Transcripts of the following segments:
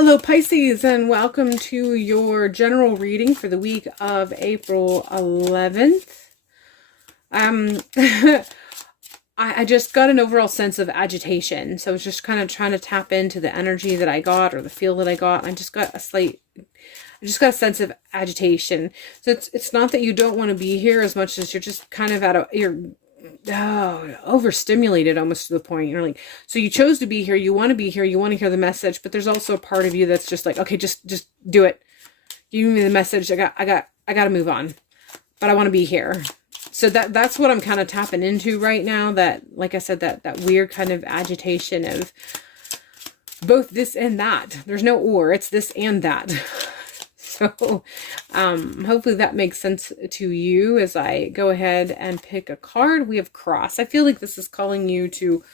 Hello Pisces, and welcome to your general reading for the week of April 11th. I just got an overall sense of agitation, so I was just kind of trying to tap into the energy that I got, or the feel that I got. I just got a sense of agitation. So it's not that you don't want to be here as much as you're just kind of you're overstimulated almost to the point you're like, so you chose to be here, you want to be here, you want to hear the message, but there's also a part of you that's just like, okay, just do it. Give me the message. I got to move on, but I want to be here. So that's what I'm kind of tapping into right now. That, like I said, that weird kind of agitation of both this and that. There's no or, it's this and that. So hopefully that makes sense to you as I go ahead and pick a card. We have Cross. I feel like this is calling you to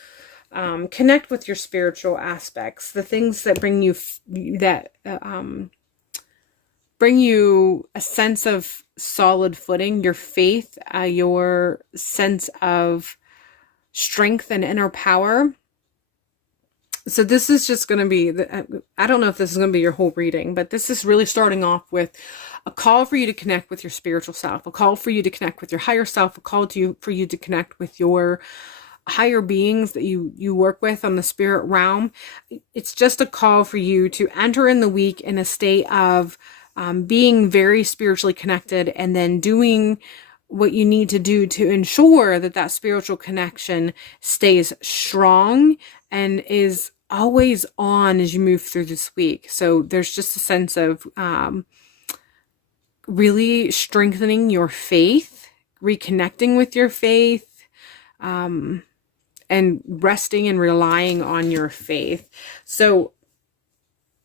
connect with your spiritual aspects, the things that bring you bring you a sense of solid footing, your faith, your sense of strength and inner power. So this is just going to be, I don't know if this is going to be your whole reading, but this is really starting off with a call for you to connect with your spiritual self, a call for you to connect with your higher self, a call for you to connect with your higher beings that you work with on the spirit realm. It's just a call for you to enter in the week in a state of being very spiritually connected, and then doing what you need to do to ensure that that spiritual connection stays strong and is always on as you move through this week. So there's just a sense of really strengthening your faith, reconnecting with your faith, and resting and relying on your faith. So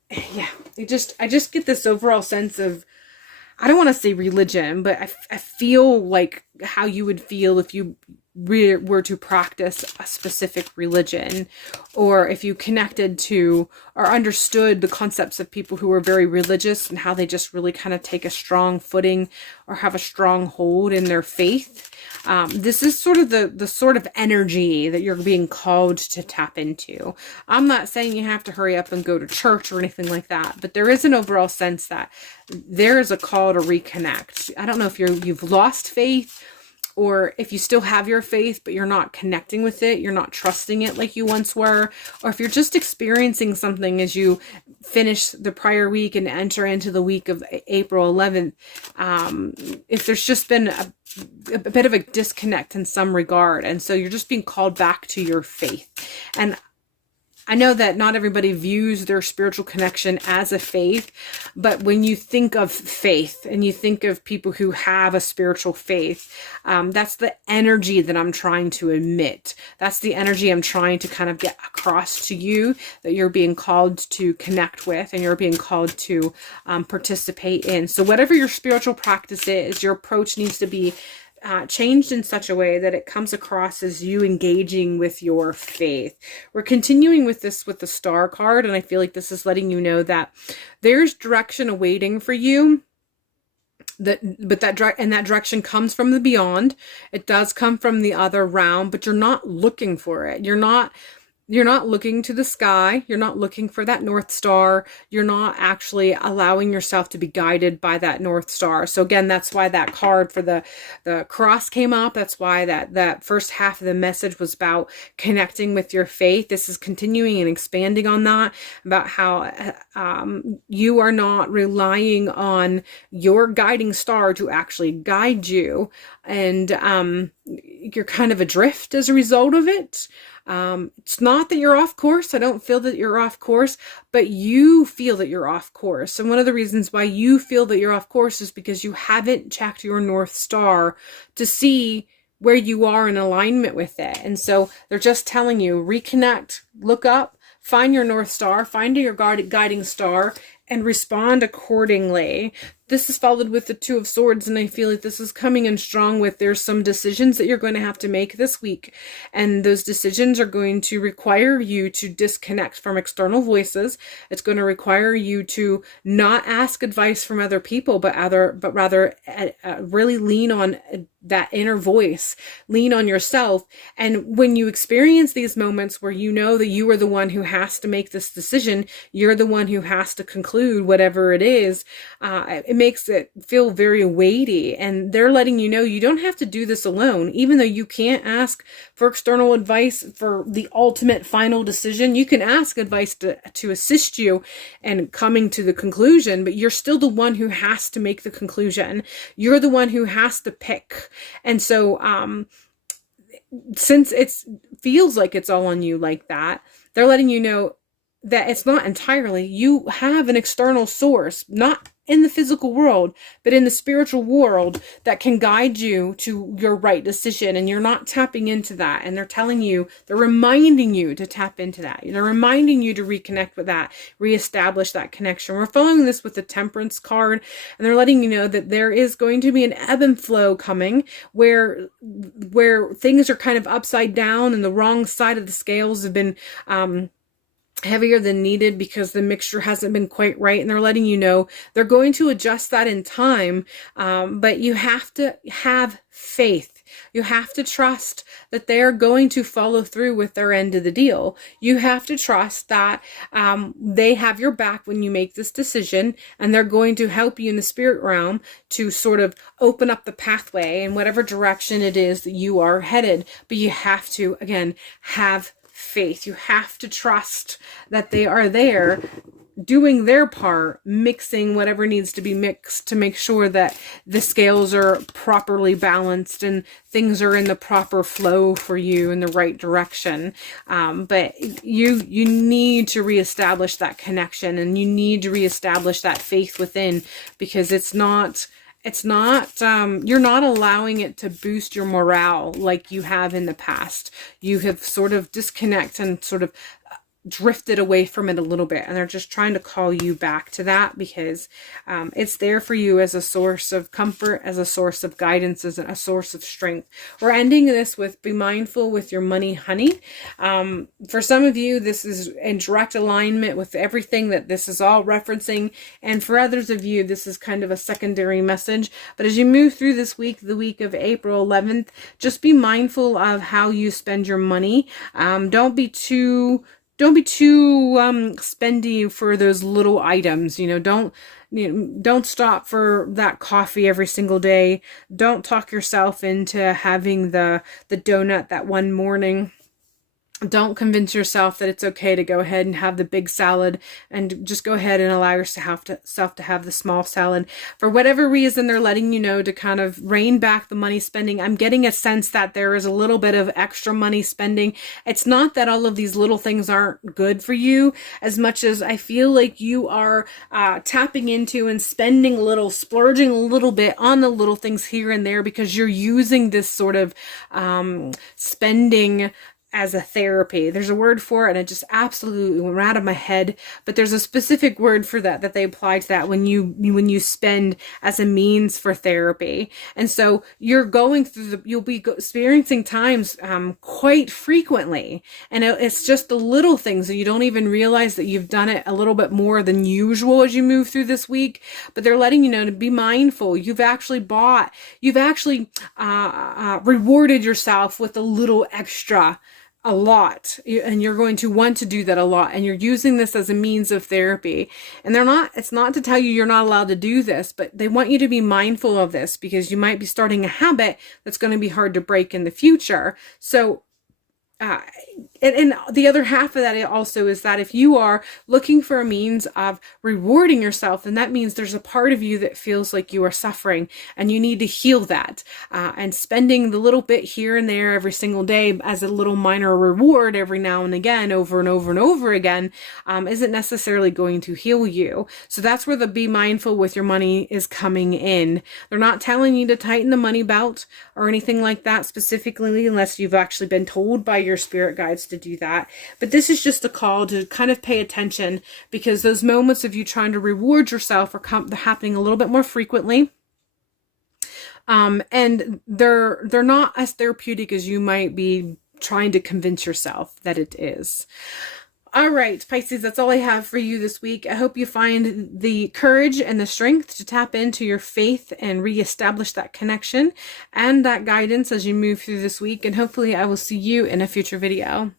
yeah, I just get this overall sense of, I don't want to say religion, but I feel like how you would feel if you were to practice a specific religion, or if you connected to or understood the concepts of people who are very religious and how they just really kind of take a strong footing or have a strong hold in their faith. This is sort of the sort of energy that you're being called to tap into. I'm not saying you have to hurry up and go to church or anything like that, but there is an overall sense that there is a call to reconnect. I don't know if you've lost faith, or if you still have your faith, but you're not connecting with it, you're not trusting it like you once were, or if you're just experiencing something as you finish the prior week and enter into the week of April 11th, if there's just been a bit of a disconnect in some regard, and so you're just being called back to your faith. And I know that not everybody views their spiritual connection as a faith, but when you think of faith and you think of people who have a spiritual faith, that's the energy that I'm trying to emit. That's the energy I'm trying to kind of get across to you, that you're being called to connect with and you're being called to participate in. So whatever your spiritual practice is, your approach needs to be changed in such a way that it comes across as you engaging with your faith. We're continuing with this with the Star card, and I feel like this is letting you know that there's direction awaiting for you. That direction comes from the beyond. It does come from the other realm, but you're not looking for it. You're not looking to the sky. You're not looking for that North Star. You're not actually allowing yourself to be guided by that North Star. So again, that's why that card for the cross came up. That's why that first half of the message was about connecting with your faith. This is continuing and expanding on that, about how you are not relying on your guiding star to actually guide you. And you're kind of adrift as a result of it. It's not that you're off course. I don't feel that you're off course, but you feel that you're off course. And one of the reasons why you feel that you're off course is because you haven't checked your North Star to see where you are in alignment with it. And so they're just telling you, reconnect, look up, find your North Star, find your guiding star, and respond accordingly. this is followed with the Two of Swords, and I feel like this is coming in strong with there's some decisions that you're going to have to make this week, and those decisions are going to require you to disconnect from external voices. It's going to require you to not ask advice from other people, but rather really lean on that inner voice, lean on yourself. And when you experience these moments where you know that you are the one who has to make this decision, you're the one who has to conclude whatever it is, it makes it feel very weighty. And they're letting you know you don't have to do this alone. Even though you can't ask for external advice for the ultimate final decision, you can ask advice to assist you in coming to the conclusion, but you're still the one who has to make the conclusion. You're the one who has to pick. And so, since it feels like it's all on you like that, they're letting you know that it's not entirely. You have an external source, not in the physical world, but in the spiritual world, that can guide you to your right decision, and you're not tapping into that. And they're telling you, they're reminding you to tap into that. They're reminding you to reconnect with that, reestablish that connection. We're following this with the Temperance card, and they're letting you know that there is going to be an ebb and flow coming where things are kind of upside down and the wrong side of the scales have been heavier than needed because the mixture hasn't been quite right. And they're letting you know they're going to adjust that in time. But you have to have faith. You have to trust that they're going to follow through with their end of the deal. You have to trust that they have your back when you make this decision, and they're going to help you in the spirit realm to sort of open up the pathway in whatever direction it is that you are headed. But you have to, again, have faith. You have to trust that they are there doing their part, mixing whatever needs to be mixed to make sure that the scales are properly balanced and things are in the proper flow for you in the right direction. But you need to reestablish that connection, and you need to reestablish that faith within, because you're not allowing it to boost your morale like you have in the past. You have sort of disconnected and sort of drifted away from it a little bit, and they're just trying to call you back to that, because it's there for you as a source of comfort, as a source of guidance, as a source of strength. We're ending this with be mindful with your money, honey. For some of you, this is in direct alignment with everything that this is all referencing, and for others of you, this is kind of a secondary message. But as you move through this week, the week of April 11th, just be mindful of how you spend your money. Don't be too spendy for those little items. Don't stop for that coffee every single day. Don't talk yourself into having the donut that one morning. Don't convince yourself that it's okay to go ahead and have the big salad, and just go ahead and allow yourself to have the small salad. For whatever reason, they're letting you know to kind of rein back the money spending. I'm getting a sense that there is a little bit of extra money spending. It's not that all of these little things aren't good for you, as much as I feel like you are tapping into and spending a little, splurging a little bit on the little things here and there, because you're using this sort of spending as a therapy. There's a word for it, and it just absolutely went out of my head, but there's a specific word for that they apply to that when you spend as a means for therapy. And so you're going through you'll be experiencing times quite frequently, and it's just the little things that you don't even realize that you've done it a little bit more than usual as you move through this week. But they're letting you know to be mindful. You've actually rewarded yourself with a little extra a lot, and you're going to want to do that a lot, and you're using this as a means of therapy. And it's not to tell you you're not allowed to do this, but they want you to be mindful of this, because you might be starting a habit that's going to be hard to break in the future. So and the other half of that also is that if you are looking for a means of rewarding yourself, then that means there's a part of you that feels like you are suffering, and you need to heal that. And spending the little bit here and there every single day as a little minor reward every now and again, over and over and over again, isn't necessarily going to heal you. So that's where the be mindful with your money is coming in. They're not telling you to tighten the money belt or anything like that specifically, unless you've actually been told by your spirit guides to do that. But this is just a call to kind of pay attention, because those moments of you trying to reward yourself are happening a little bit more frequently. And they're not as therapeutic as you might be trying to convince yourself that it is. All right, Pisces, that's all I have for you this week. I hope you find the courage and the strength to tap into your faith and reestablish that connection and that guidance as you move through this week. And hopefully I will see you in a future video.